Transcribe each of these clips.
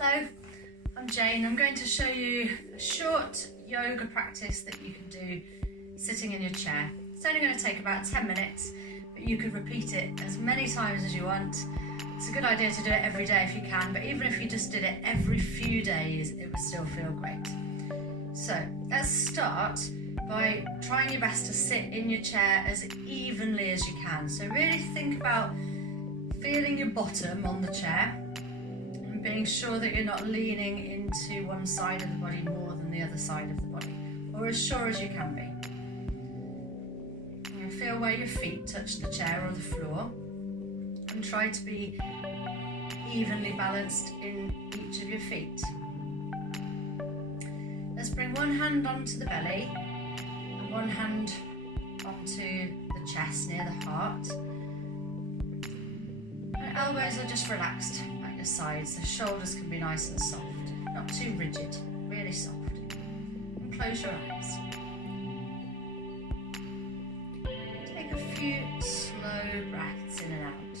Hello, I'm Jane. I'm going to show you a short yoga practice that you can do sitting in your chair. It's only going to take about 10 minutes, but you could repeat it as many times as you want. It's a good idea to do it every day if you can, but even if you just did it every few days, it would still feel great. So let's start by trying your best to sit in your chair as evenly as you can. So really think about feeling your bottom on the chair and being sure that you're not leaning into one side of the body more than the other side of the body, or as sure as you can be. And feel where your feet touch the chair or the floor, and try to be evenly balanced in each of your feet. Let's bring one hand onto the belly and one hand onto the chest near the heart. And elbows are just relaxed at your sides. The shoulders can be nice and soft, not too rigid, really soft. And close your eyes. Take a few slow breaths in and out.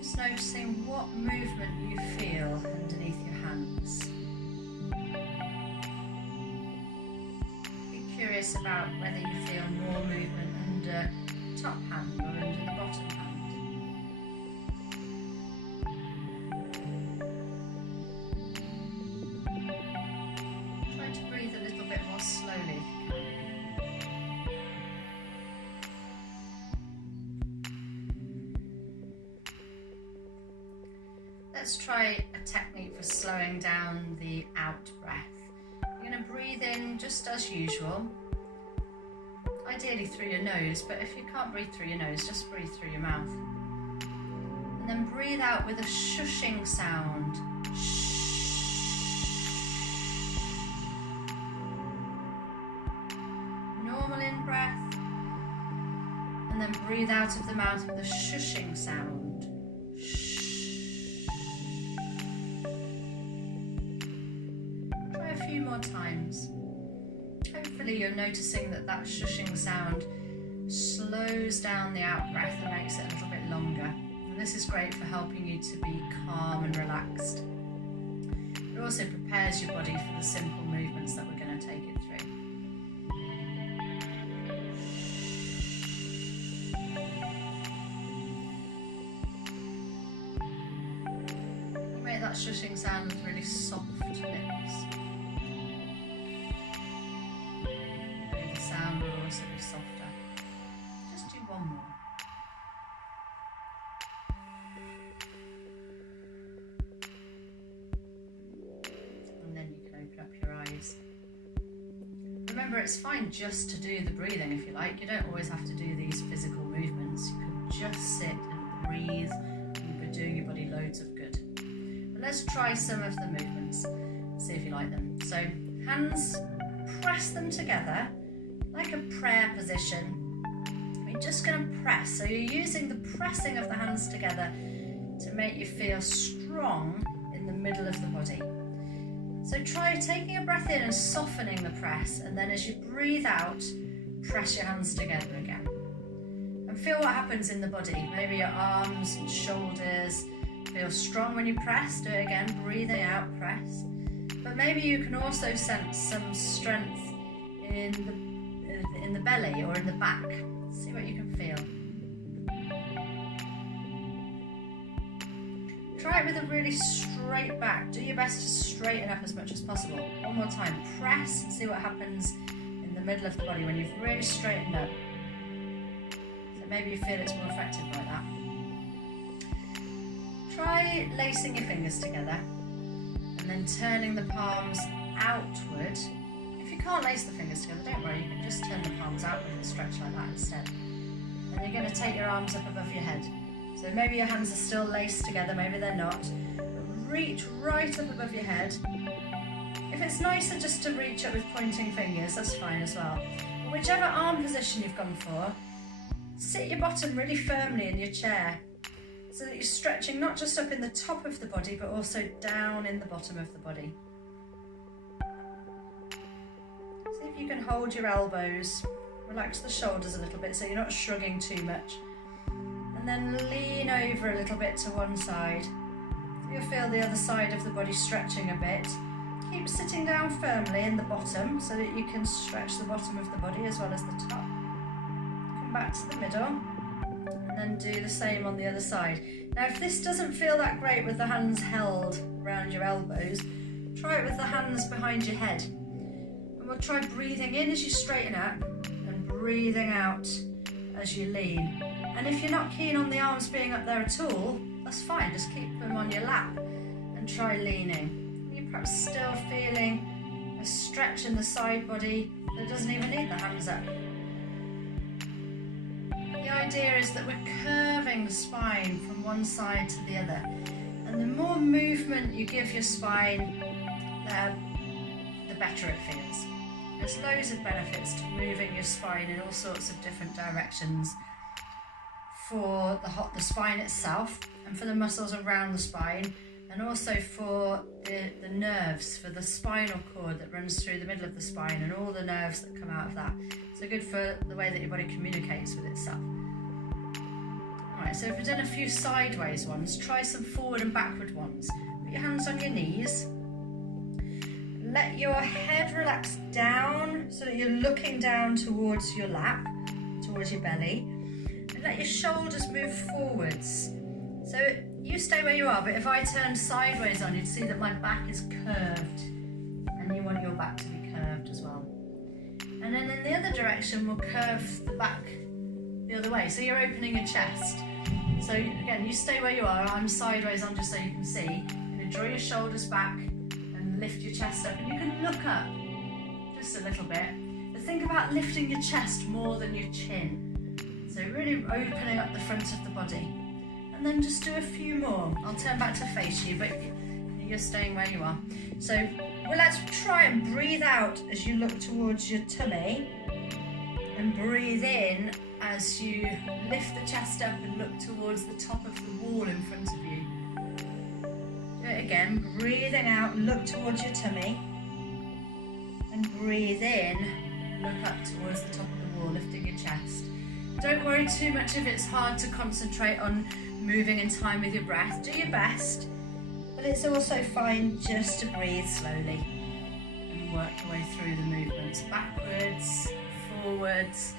Just noticing what movement you feel underneath your hands. Be curious about whether you feel more movement under the top hand or under the bottom hand. Try to breathe a little bit more slowly. Let's try a technique for slowing down the out breath. You're going to breathe in just as usual, ideally through your nose, but if you can't breathe through your nose, just breathe through your mouth. And then breathe out with a shushing sound. Normal in breath, and then breathe out of the mouth with a shushing sound. A few more times. Hopefully you're noticing that that shushing sound slows down the out breath and makes it a little bit longer. And this is great for helping you to be calm and relaxed. It also prepares your body for the simple movements that we're going to take it through. You make that shushing sound with really soft lips. Sound will also be softer. Just do one more. And then you can open up your eyes. Remember, it's fine just to do the breathing if you like. You don't always have to do these physical movements. You can just sit and breathe, and you'll be doing your body loads of good. But let's try some of the movements, see if you like them. So hands, press them together like a prayer position. We're just going to press. So you're using the pressing of the hands together to make you feel strong in the middle of the body. So try taking a breath in and softening the press, and then as you breathe out, press your hands together again. And feel what happens in the body. Maybe your arms and shoulders feel strong when you press. Do it again, breathing out, press. But maybe you can also sense some strength in the belly or in the back. See what you can feel. Try it with a really straight back. Do your best to straighten up as much as possible. One more time. Press. See what happens in the middle of the body when you've really straightened up. So maybe you feel it's more effective like that. Try lacing your fingers together and then turning the palms outward. If you can't lace the fingers together, don't worry, you can just turn the palms outward and stretch like that instead. And you're going to take your arms up above your head. So maybe your hands are still laced together, maybe they're not. But reach right up above your head. If it's nicer just to reach up with pointing fingers, that's fine as well. But whichever arm position you've gone for, sit your bottom really firmly in your chair so that you're stretching not just up in the top of the body, but also down in the bottom of the body. If you can hold your elbows, relax the shoulders a little bit so you're not shrugging too much. And then lean over a little bit to one side. You'll feel the other side of the body stretching a bit. Keep sitting down firmly in the bottom so that you can stretch the bottom of the body as well as the top. Come back to the middle and then do the same on the other side. Now if this doesn't feel that great with the hands held around your elbows, try it with the hands behind your head. And we'll try breathing in as you straighten up and breathing out as you lean. And if you're not keen on the arms being up there at all, that's fine, just keep them on your lap and try leaning. You're perhaps still feeling a stretch in the side body that doesn't even need the hands up. The idea is that we're curving the spine from one side to the other. And the more movement you give your spine, the better it feels. There's loads of benefits to moving your spine in all sorts of different directions for the spine itself and for the muscles around the spine, and also for the nerves, for the spinal cord that runs through the middle of the spine and all the nerves that come out of that. So good for the way that your body communicates with itself. Alright, so if we've done a few sideways ones, try some forward and backward ones. Put your hands on your knees. Let your head relax down so that you're looking down towards your lap, towards your belly. And let your shoulders move forwards. So you stay where you are, but if I turned sideways on, you'd see that my back is curved. And you want your back to be curved as well. And then in the other direction, we'll curve the back the other way. So you're opening your chest. So again, you stay where you are. I'm sideways on just so you can see. You're going to draw your shoulders back and lift your chest up. And you can look up just a little bit. But think about lifting your chest more than your chin. So really opening up the front of the body. And then just do a few more. I'll turn back to face you, but you're staying where you are. So well, let's try and breathe out as you look towards your tummy, and breathe in as you lift the chest up and look towards the top of the wall in front of you. Do it again, breathing out, look towards your tummy, and breathe in, look up towards the top of the wall, lifting your chest. Don't worry too much if it's hard to concentrate on moving in time with your breath. Do your best, but it's also fine just to breathe slowly and work your way through the movements, backwards, forwards.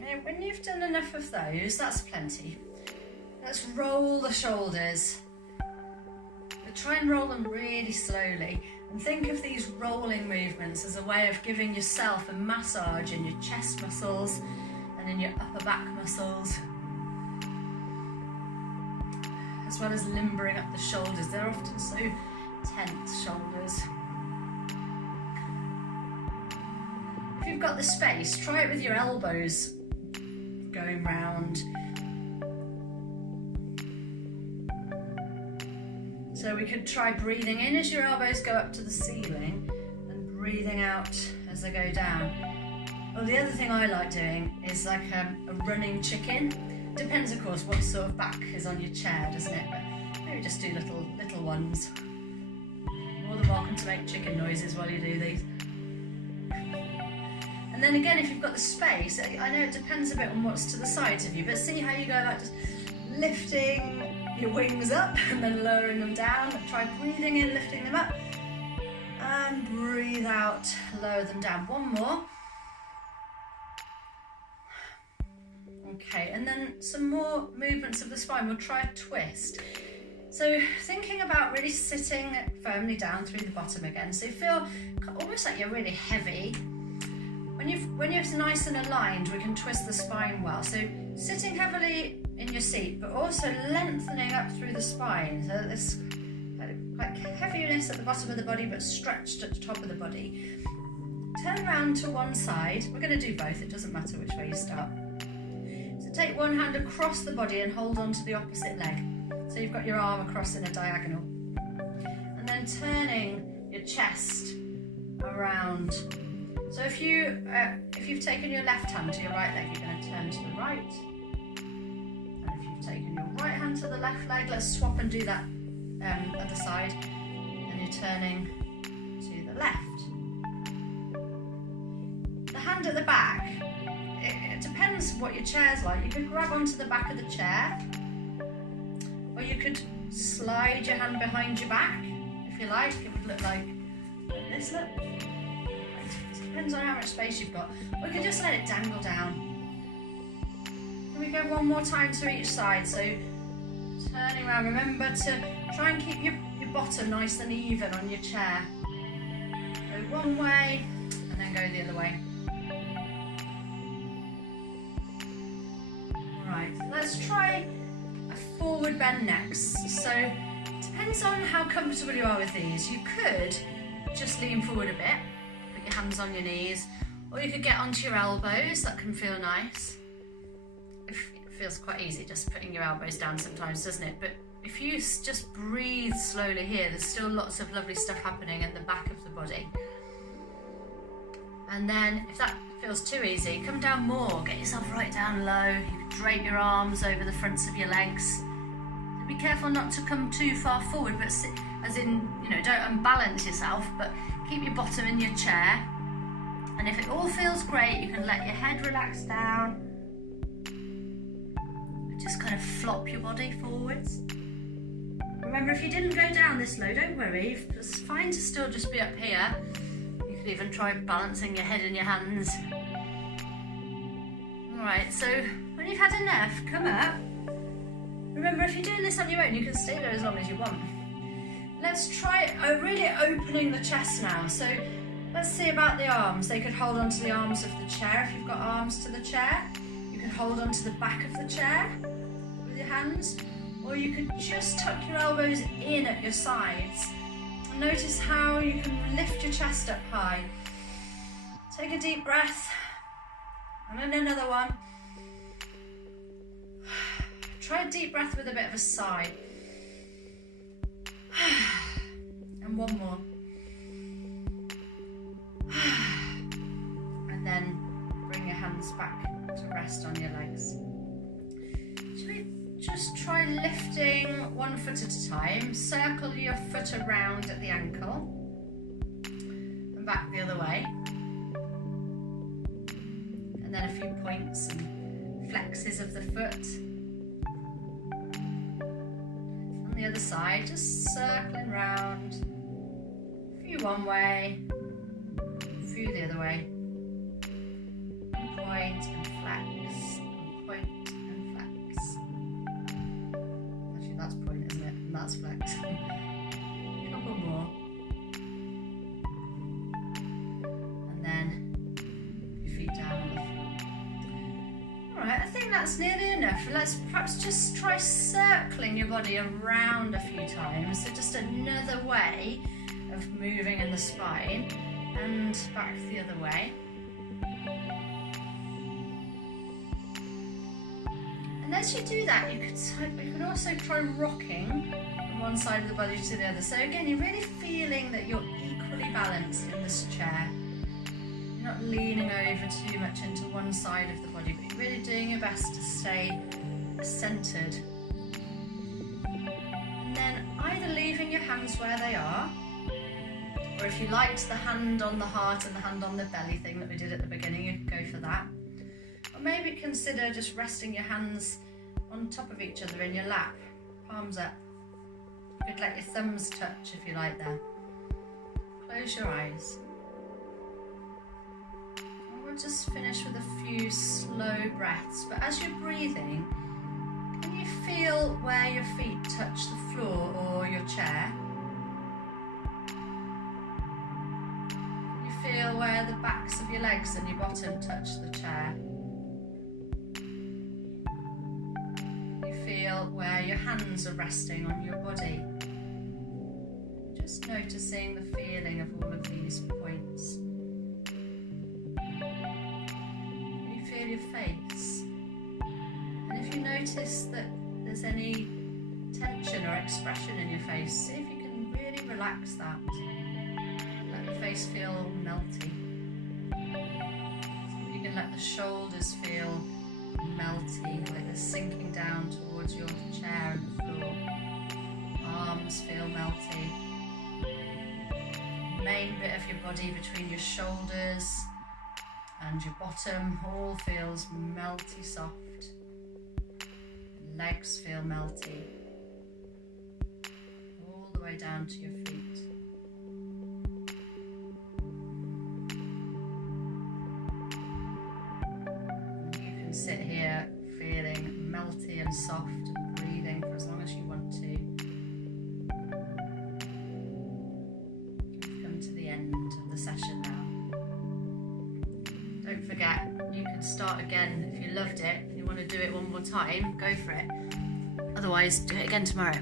And when you've done enough of those, that's plenty. Let's roll the shoulders. But try and roll them really slowly. And think of these rolling movements as a way of giving yourself a massage in your chest muscles and in your upper back muscles, as well as limbering up the shoulders. They're often so tense, shoulders. If you've got the space, try it with your elbows going round. So we could try breathing in as your elbows go up to the ceiling and breathing out as they go down. Well, the other thing I like doing is like a running chicken. Depends, of course, what sort of back is on your chair, doesn't it? But maybe just do little ones. More than welcome to make chicken noises while you do these. And then again, if you've got the space, I know it depends a bit on what's to the sides of you, but see how you go, like just lifting your wings up and then lowering them down. Try breathing in, lifting them up, and breathe out, lower them down. One more. Okay, and then some more movements of the spine. We'll try a twist. So thinking about really sitting firmly down through the bottom again. So you feel almost like you're really heavy. When you're nice and aligned, we can twist the spine well. So sitting heavily in your seat, but also lengthening up through the spine. So this like heaviness at the bottom of the body, but stretched at the top of the body. Turn around to one side. We're going to do both. It doesn't matter which way you start. So take one hand across the body and hold on to the opposite leg. So you've got your arm across in a diagonal. And then turning your chest around. So if you've taken your left hand to your right leg, you're going to turn to the right. And if you've taken your right hand to the left leg, let's swap and do that other side. And you're turning to the left. The hand at the back, depends what your chair's like. You could grab onto the back of the chair, or you could slide your hand behind your back, if you like. It would look like this, look. It depends on how much space you've got. Or you could just let it dangle down. Can we go one more time to each side? So turning around, remember to try and keep your bottom nice and even on your chair. Go one way and then go the other way. Alright, let's try a forward bend next. So depends on how comfortable you are with these. You could just lean forward a bit, put your hands on your knees, or you could get onto your elbows. That can feel nice. It feels quite easy just putting your elbows down sometimes, doesn't it? But if you just breathe slowly here, there's still lots of lovely stuff happening at the back of the body. And then if that feels too easy, come down more, get yourself right down low. You can drape your arms over the fronts of your legs. Be careful not to come too far forward, but as in, don't unbalance yourself, but keep your bottom in your chair. And if it all feels great, you can let your head relax down. Just kind of flop your body forwards. Remember, if you didn't go down this low, don't worry. It's fine to still just be up here. You could even try balancing your head in your hands. Alright, so when you've had enough, come up. Remember, if you're doing this on your own, you can stay there as long as you want. Let's try really opening the chest now. So let's see about the arms. They could hold onto the arms of the chair if you've got arms to the chair. You can hold onto the back of the chair with your hands, or you could just tuck your elbows in at your sides. And notice how you can lift your chest up high. Take a deep breath, and then another one. Try a deep breath with a bit of a sigh. And one more. And then bring your hands back to rest on your legs. Should we just try lifting one foot at a time? Circle your foot around at the ankle and back the other way. And then a few points and flexes of the foot. On the other side, just circling round. A few one way, a few the other way. Point and flex, and point and flex. Actually, that's point, isn't it? And that's flex. A couple more. And then your feet down on the floor. Alright, I think that's nearly enough. Let's perhaps just try circling your body around a few times. So just another way of moving in the spine, and back the other way. And as you do that, you could also try rocking from one side of the body to the other. So again, you're really feeling that you're equally balanced in this chair. You're not leaning over too much into one side of the body, but you're really doing your best to stay centered. And then either leaving your hands where they are, or if you liked the hand on the heart and the hand on the belly thing that we did at the beginning, you could go for that. Or maybe consider just resting your hands on top of each other in your lap, palms up. You could let your thumbs touch if you like there. Close your eyes. And we'll just finish with a few slow breaths. But as you're breathing, can you feel where your feet touch the floor or your chair? Can you feel where the backs of your legs and your bottom touch the chair? Feel where your hands are resting on your body. Just noticing the feeling of all of these points. You feel your face. And if you notice that there's any tension or expression in your face, see if you can really relax that. Let the face feel melty. See if you can let the shoulders feel melty, like they're sinking down towards your chair and the floor. Arms feel melty. Main bit of your body between your shoulders And your bottom all feels melty soft. Legs feel melty. All the way down to your feet. You can sit here feeling melty and soft and breathing for as long as you want to. We've come to the end of the session now. Don't forget, you can start again if you loved it and you want to do it one more time, go for it. Otherwise, do it again tomorrow.